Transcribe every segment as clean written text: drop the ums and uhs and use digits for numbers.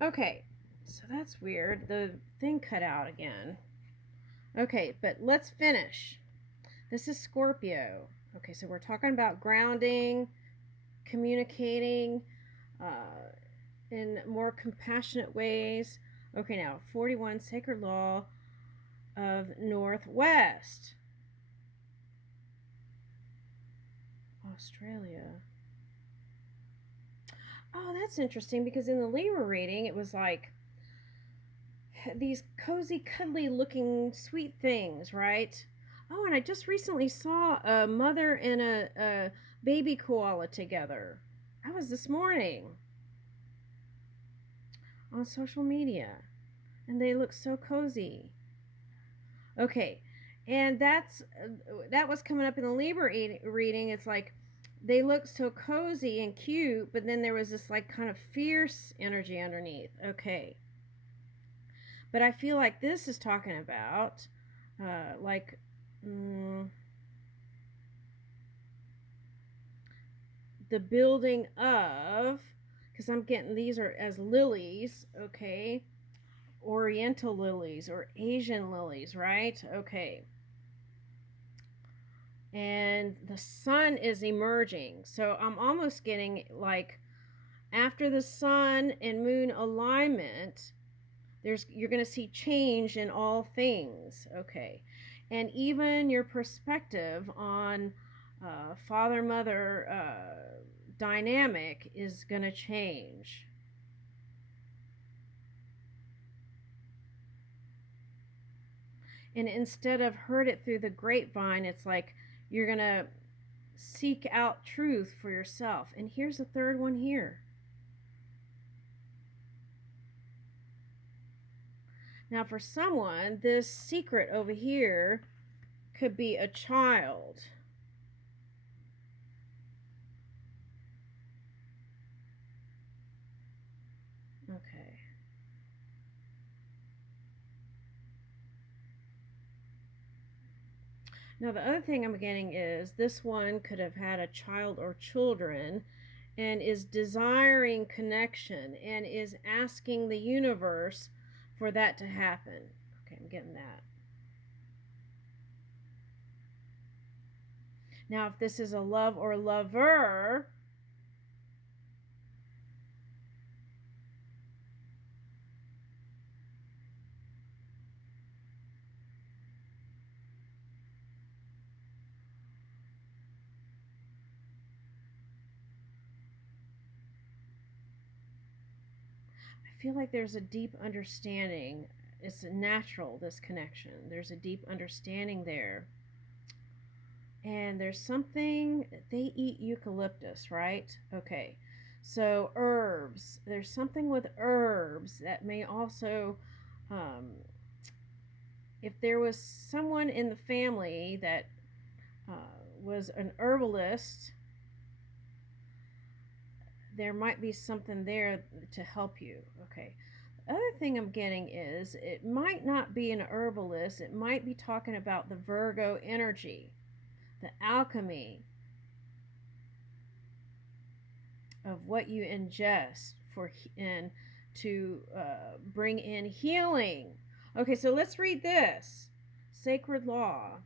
Okay, so that's weird. The thing cut out again. Okay, but let's finish. This is Scorpio. Okay, so we're talking about grounding, communicating uh, in more compassionate ways. Okay, now 41 Sacred Law of Northwest, Australia. Oh, that's interesting because in the Libra reading, it was like these cozy, cuddly looking sweet things, right? Oh, and I just recently saw a mother and a baby koala together. That was this morning on social media, and they look so cozy. Okay, and that was coming up in the Libra reading. It's like they look so cozy and cute, but then there was this like kind of fierce energy underneath. Okay, but I feel like this is talking about like the building of, because I'm getting these are as lilies, okay, Oriental lilies or Asian lilies, right? Okay. And the sun is emerging. So I'm almost getting like after the sun and moon alignment, you're going to see change in all things. Okay. And even your perspective on father mother dynamic is going to change. And instead of heard it through the grapevine, it's like you're going to seek out truth for yourself. And here's the third one here. Now, for someone, this secret over here could be a child. Okay. Now, the other thing I'm getting is this one could have had a child or children and is desiring connection and is asking the universe for that to happen. Okay, I'm getting that. Now, if this is a love or lover, I feel like there's a deep understanding. It's natural, this connection. There's a deep understanding there. And there's something, they eat eucalyptus, right? Okay. So, herbs. There's something with herbs that may also, um, if there was someone in the family that was an herbalist, there might be something there to help you. Okay. The other thing I'm getting is it might not be an herbalist, it might be talking about the Virgo energy, the alchemy of what you ingest for and to bring in healing. Okay, so let's read this sacred law.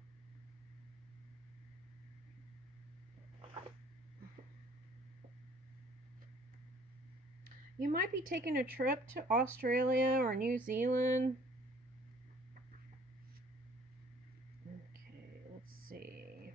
You might be taking a trip to Australia or New Zealand. Okay, let's see.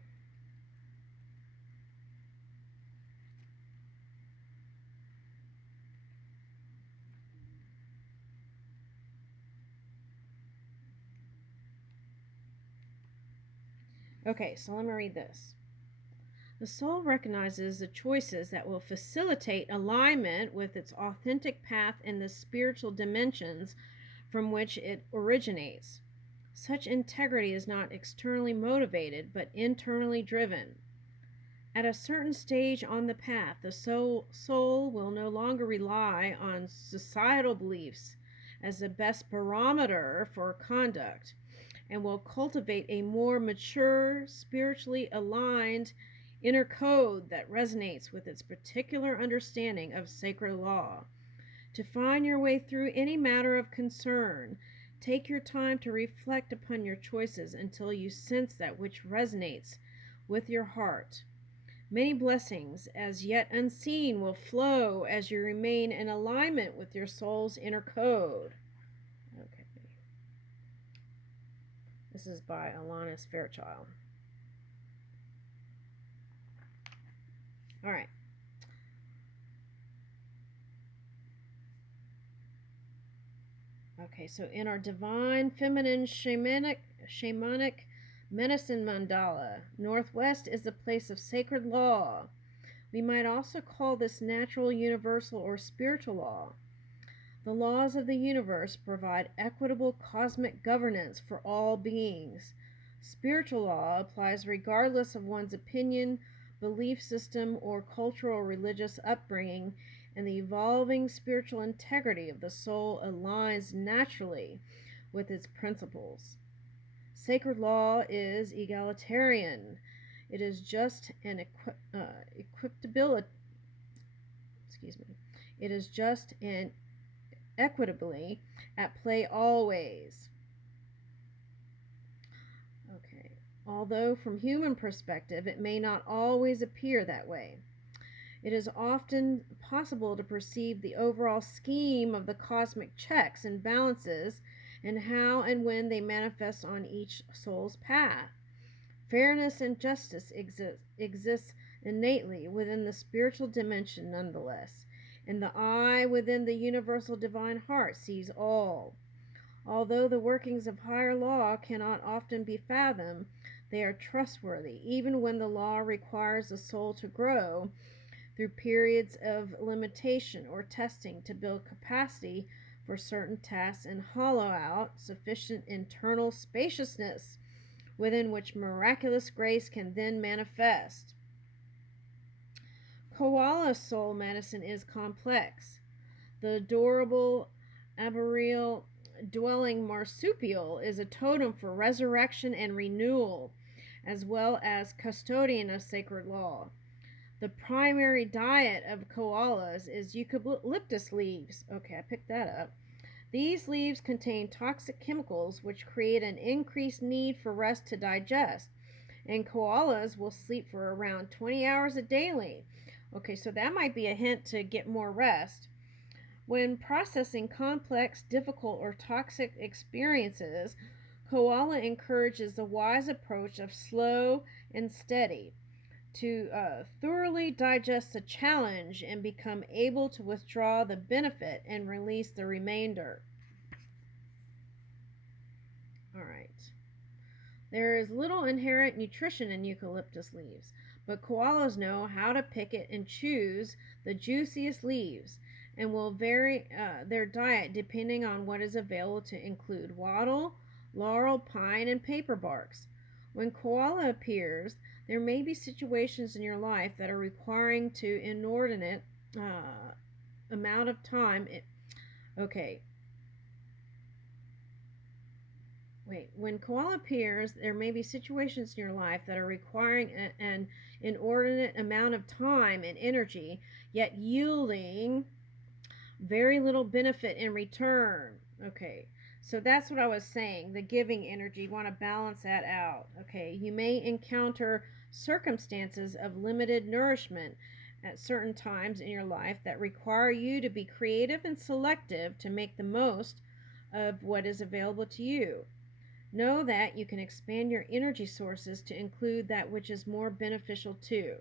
Okay, so let me read this. The soul recognizes the choices that will facilitate alignment with its authentic path in the spiritual dimensions from which it originates. Such integrity is not externally motivated, but internally driven. At a certain stage on the path, the soul will no longer rely on societal beliefs as the best barometer for conduct and will cultivate a more mature, spiritually aligned inner code that resonates with its particular understanding of sacred law. to find your way through any matter of concern. Take your time to reflect upon your choices until you sense that which resonates with your heart. Many blessings, as yet unseen, will flow as you remain in alignment with your soul's inner code. Okay. This is by Alanis Fairchild. All right. Okay, so in our divine feminine shamanic medicine mandala, Northwest is the place of sacred law. We might also call this natural, universal, or spiritual law. The laws of the universe provide equitable cosmic governance for all beings. Spiritual law applies regardless of one's opinion, belief system, or cultural or religious upbringing, and the evolving spiritual integrity of the soul aligns naturally with its principles. Sacred law is egalitarian. It is just an equitability. It is just and equitably at play always. Okay. Although from human perspective it may not always appear that way. It is often possible to perceive the overall scheme of the cosmic checks and balances and how and when they manifest on each soul's path. Fairness and justice exists innately within the spiritual dimension nonetheless, and the eye within the universal divine heart sees all. Although the workings of higher law cannot often be fathomed, they are trustworthy, even when the law requires the soul to grow through periods of limitation or testing to build capacity for certain tasks and hollow out sufficient internal spaciousness within which miraculous grace can then manifest. Koala soul medicine is complex. The adorable arboreal dwelling marsupial is a totem for resurrection and renewal, as well as custodian of sacred law. The primary diet of koalas is eucalyptus leaves. Okay, I picked that up. These leaves contain toxic chemicals which create an increased need for rest to digest, and koalas will sleep for around 20 hours a daily. Okay, so that might be a hint to get more rest. When processing complex, difficult, or toxic experiences, koala encourages the wise approach of slow and steady to thoroughly digest the challenge and become able to withdraw the benefit and release the remainder. All right. There is little inherent nutrition in eucalyptus leaves, but koalas know how to pick it and choose the juiciest leaves and will vary their diet depending on what is available to include wattle, laurel, pine, and paper barks. When koala appears, there may be situations in your life that are requiring to inordinate amount of time. When koala appears, there may be situations in your life that are requiring an inordinate amount of time and energy, yet yielding very little benefit in return. Okay, so that's what I was saying. The giving energy, you want to balance that out. Okay, you may encounter circumstances of limited nourishment at certain times in your life that require you to be creative and selective to make the most of what is available to you. Know that you can expand your energy sources to include that which is more beneficial too.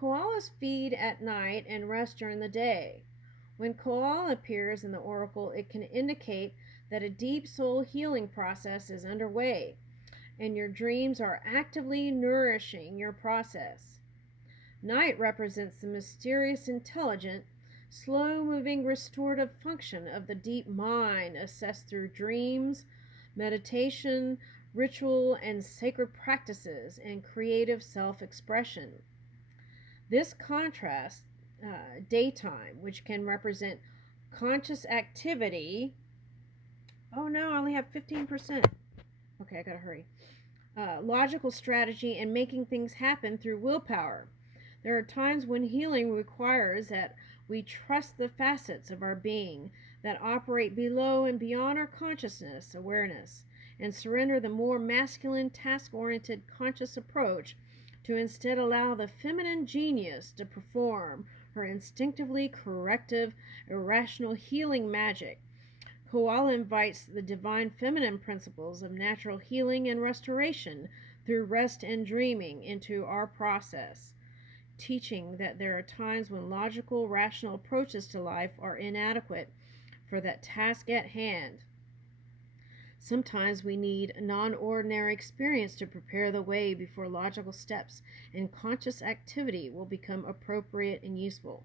Koalas feed at night and rest during the day. When koala appears in the oracle, it can indicate that a deep soul healing process is underway, and your dreams are actively nourishing your process. Night represents the mysterious, intelligent, slow-moving restorative function of the deep mind assessed through dreams, meditation, ritual, and sacred practices, and creative self-expression. This contrasts daytime, which can represent conscious activity. Oh no, I only have 15%. Okay, I gotta hurry. Logical strategy and making things happen through willpower. There are times when healing requires that We trust the facets of our being that operate below and beyond our consciousness awareness, and surrender the more masculine, task-oriented, conscious approach to instead allow the feminine genius to perform her instinctively corrective, irrational healing magic. Koala invites the divine feminine principles of natural healing and restoration through rest and dreaming into our process, teaching that there are times when logical, rational approaches to life are inadequate for that task at hand. Sometimes we need non-ordinary experience to prepare the way before logical steps and conscious activity will become appropriate and useful.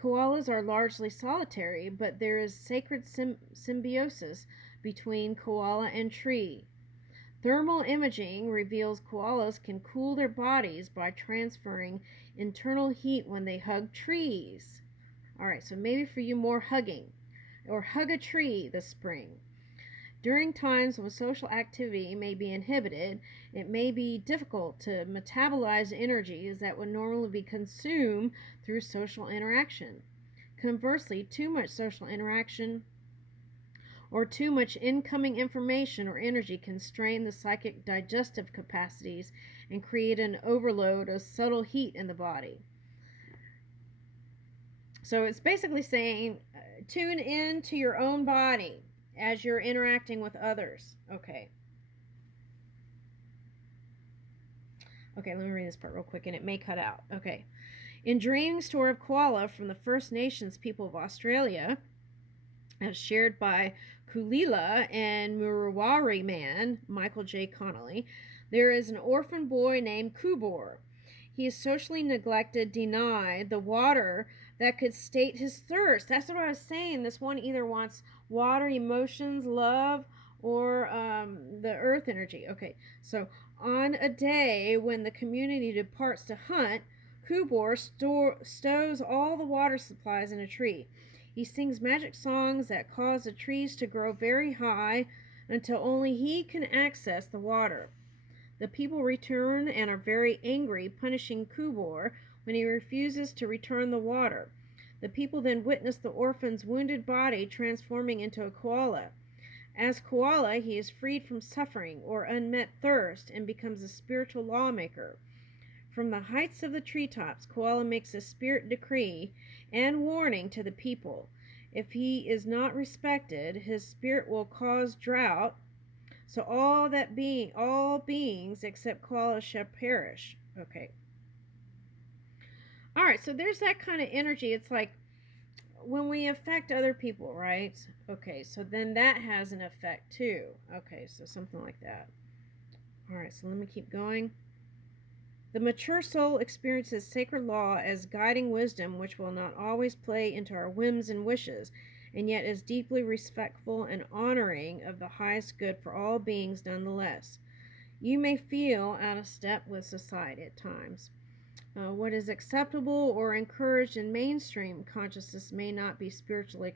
Koalas are largely solitary, but there is sacred symbiosis between koala and tree. Thermal imaging reveals koalas can cool their bodies by transferring internal heat when they hug trees. All right, so maybe for you more hugging, or hug a tree this spring. During times when social activity may be inhibited, it may be difficult to metabolize energies that would normally be consumed through social interaction. Conversely, too much social interaction or too much incoming information or energy can strain the psychic digestive capacities and create an overload of subtle heat in the body. So it's basically saying tune in to your own body as you're interacting with others. Okay, let me read this part real quick, and it may cut out. Okay. In Dreaming Story of Koala from the First Nations people of Australia, as shared by Kulila and Murawari man Michael J. Connolly, there is an orphan boy named Kubor. He is socially neglected, denied the water that could state his thirst. That's what I was saying. This one either wants water, emotions, love, or the earth energy. Okay, so on a day when the community departs to hunt, Kubor stows all the water supplies in a tree. He sings magic songs that cause the trees to grow very high until only he can access the water. The people return and are very angry, punishing Kubor when he refuses to return the water. The people then witness the orphan's wounded body transforming into a koala. As koala, he is freed from suffering or unmet thirst and becomes a spiritual lawmaker. From the heights of the treetops, Koala makes a spirit decree and warning to the people. If he is not respected, his spirit will cause drought, so all beings except Koala shall perish. Okay. All right, so there's that kind of energy. It's like when we affect other people, right? Okay, so then that has an effect too. Okay, so something like that. All right, so let me keep going. The mature soul experiences sacred law as guiding wisdom, which will not always play into our whims and wishes, and yet is deeply respectful and honoring of the highest good for all beings nonetheless. You may feel out of step with society at times. What is acceptable or encouraged in mainstream consciousness may not be spiritually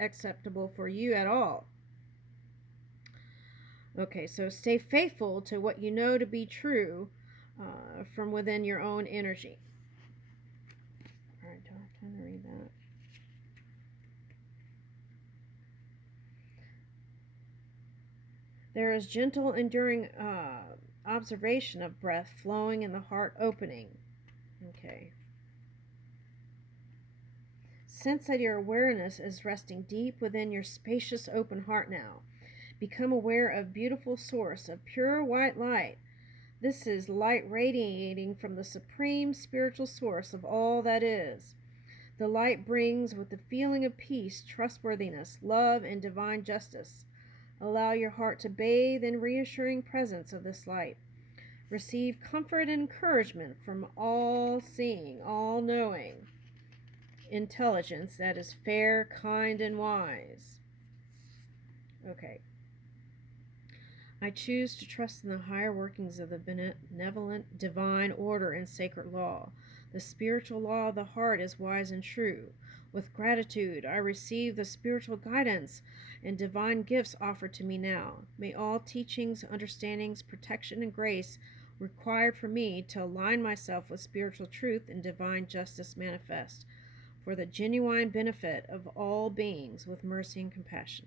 acceptable for you at all. Okay, so stay faithful to what you know to be true from within your own energy. All right, don't have time to read that. There is gentle, enduring observation of breath flowing and the heart opening. Okay. Sense that your awareness is resting deep within your spacious, open heart now. Become aware of beautiful source of pure white light. This is light radiating from the supreme spiritual source of all that is. The light brings with the feeling of peace, trustworthiness, love, and divine justice. Allow your heart to bathe in reassuring presence of this light. Receive comfort and encouragement from all-seeing, all-knowing intelligence that is fair, kind, and wise. Okay. I choose to trust in the higher workings of the benevolent divine order and sacred law. The spiritual law of the heart is wise and true. With gratitude, I receive the spiritual guidance and divine gifts offered to me now. May all teachings, understandings, protection, and grace required for me to align myself with spiritual truth and divine justice manifest. for the genuine benefit of all beings with mercy and compassion.